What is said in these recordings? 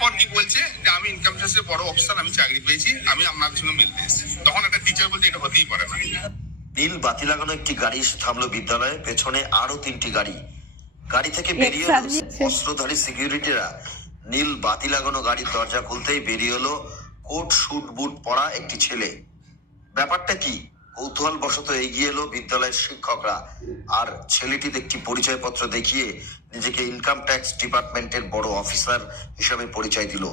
পর কি বলছে যে আমি ইনকাম ট্যাক্সের বড় অফিসার, আমি চাকরি পেয়েছি, আমি আপনাদের সঙ্গে মিলতে এসেছি। তখন একটা টিচার বলছে এটা হতেই পারে না। নীল বাতি লাগানো একটি গাড়ি এসে থামলো বিদ্যালয়ে, পেছনে আরো 3টি গাড়ি। গাড়ি থেকে বেরিয়ে অস্ত্রধারী সিকিউরিটিরা। নীল বাতি লাগানো গাড়ির দরজা খুলতেই বেরিয়ে এলো কোট শুট বুট পরা একটি ছেলে। ব্যাপারটা কি? কৌতূহল বশত এগিয়ে এলো বিদ্যালয়ের শিক্ষকরা, আর ছেলেটির একটি পরিচয়পত্র দেখিয়ে নিজেকে ইনকাম ট্যাক্স ডিপার্টমেন্টের বড় অফিসার হিসাবে পরিচয় দিল।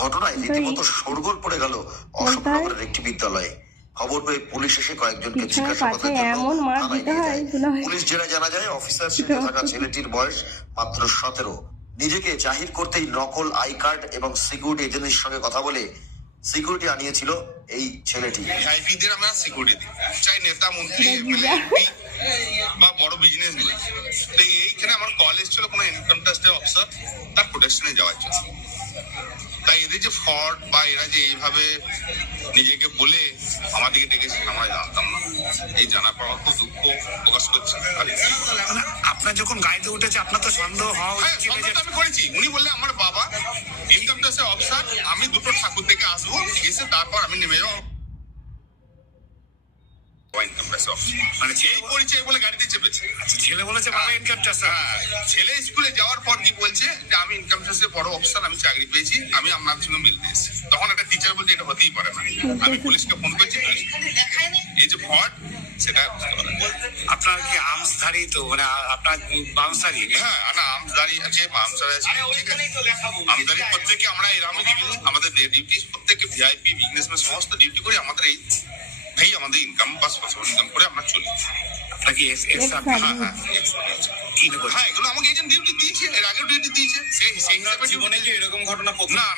ঘটনায় রীতিমতো শোরগোল পড়ে গেল অশোকনগরের একটি বিদ্যালয়ে। খবর পেয়ে পুলিশ এসে কয়েকজনকে জিজ্ঞাসাবাদের জন্য থানায় নিয়ে যায়। পুলিশ জেনে জানা যায় অফিসার সেজে থাকা ছেলেটির বয়স মাত্র 17। নিজেকে জাহির করতেই নকল আই কার্ড এবং সিকিউরিটি এজেন্সির সঙ্গে কথা বলে সিকিউরিটি আনিয়েছিল এই ছেলেটি। ভিআইপিদের আমরা সিকিউরিটি দিই, চাই নেতা মন্ত্রী বা বড় বিজনেস। তো এইখানে আমার কলেজ ছিল কোনো ইনকাম ট্যাক্সের অফিসার, তার প্রোটেকশনে যাওয়ার জন্য। তাই এদের যে ফ্রড বা এরা যে এইভাবে নিজেকে বলে আমাদেরকে ডেকেছে আমরা জানতাম না। এই জানার পর খুব দুঃখ প্রকাশ করছি। আপনার যখন গাড়িতে উঠেছে আপনার তো সন্দেহ হওয়া উচিত। আমি করেছি, উনি বললে আমার বাবা ইনকাম ট্যাক্সের অফিসার, আমি দুটো ঠাকুর থেকে আসবো, এসে তারপর আমি নেমে যাবো। মানে যেই পরিচয় বলে গাড়িতে চেপেছে। ছেলে বলেছে বাবা ইনকাম ট্যাক্স। ছেলে স্কুলে যাওয়ার পর কি বলছে যে আমি ইনকাম ট্যাক্সের বড় অফিসার, আমি চাকরি পেয়েছি, আমি আপনাদের সঙ্গে মিলতে এসেছি। তখন একটা টিচার বলছে এটা হতেই পারে না। আমি পুলিশকে ফোন করছি, এই যে ফ্রড সেটা আপনার কি আর্মসধারী? তো মানে আপনার বাউন্সারি? হ্যাঁ, না আর্মসধারী আছে, বাউন্সার আছে, আমদারি প্রত্যেকে আমরা এরকমই আমাদের ডিউটি, প্রত্যেকে ভিআইপি বিজনেসম্যান সমস্ত ডিউটি করে আমাদের এই ভাই আমাদের ইনকাম বা ইনকাম করে আমরা চলি। আপনাকে হ্যাঁ, এগুলো আমাকে এজেন্ট ডিউটি দিয়েছে, এর আগেও ডিউটি দিয়েছে। সেই হিসাবে জীবনে কি এরকম ঘটনা?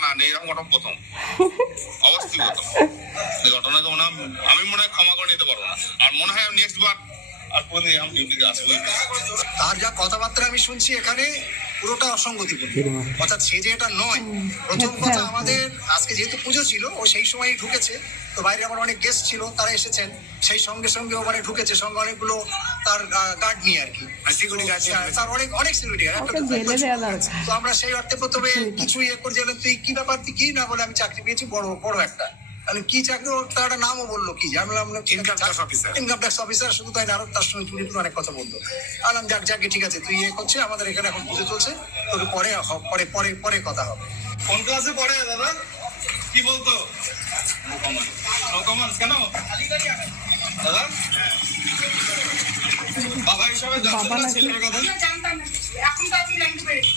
না, এরকম ঘটনা প্রথম, অবশ্যই প্রথম। এই ঘটনাকে আমি মনে হয় ক্ষমা করে নিতে পারবো না, আর মনে হয় নেক্সট বার আর কোনদিন আমি ডিউটিতে আসবো। তার যা কথাবার্তা আমি শুনছি এখানে পুরোটা অসঙ্গতিপূর্ণ, অর্থাৎ সে যে এটা নয়। প্রথম কথা, আমাদের আজকে যেহেতু পুজো ছিল, ও সেই সময়ই ঢুকেছে। তো বাইরে আমার অনেক গেস্ট ছিল, তারা এসেছেন, সেই সঙ্গে সঙ্গে ও মানে ঢুকেছে, সঙ্গে অনেকগুলো তার গার্ড নিয়ে আর কি, সিকিউরিটি গার্ড, তার অনেক সিকিউরিটি গার্ড। তো আমরা সেই অর্থে প্রথমে কিছু করে যে তুই কি ব্যাপার, তুই কি না বলে আমি চাকরি পেয়েছি বড় একটা। তাহলে কি চাকরি? তার একটা নামও বললো, কি জানলাম ইনকাম ট্যাক্স অফিসার। শুধু তাই না, আরো তার সঙ্গে চুরি অনেক কথা বললো। আলাম যাকে ঠিক আছে, তুই করছে, আমাদের এখানে এখন পুজো চলছে, তোকে পরে কথা হবে। কোন ক্লাসে পড়ে দাদা? কি বলতো? কেন দাদা? বাবা হিসাবে জানতেন না ছেলের কথা? জানতাম না, এখন তো আপনি জানতে পেরেছেন।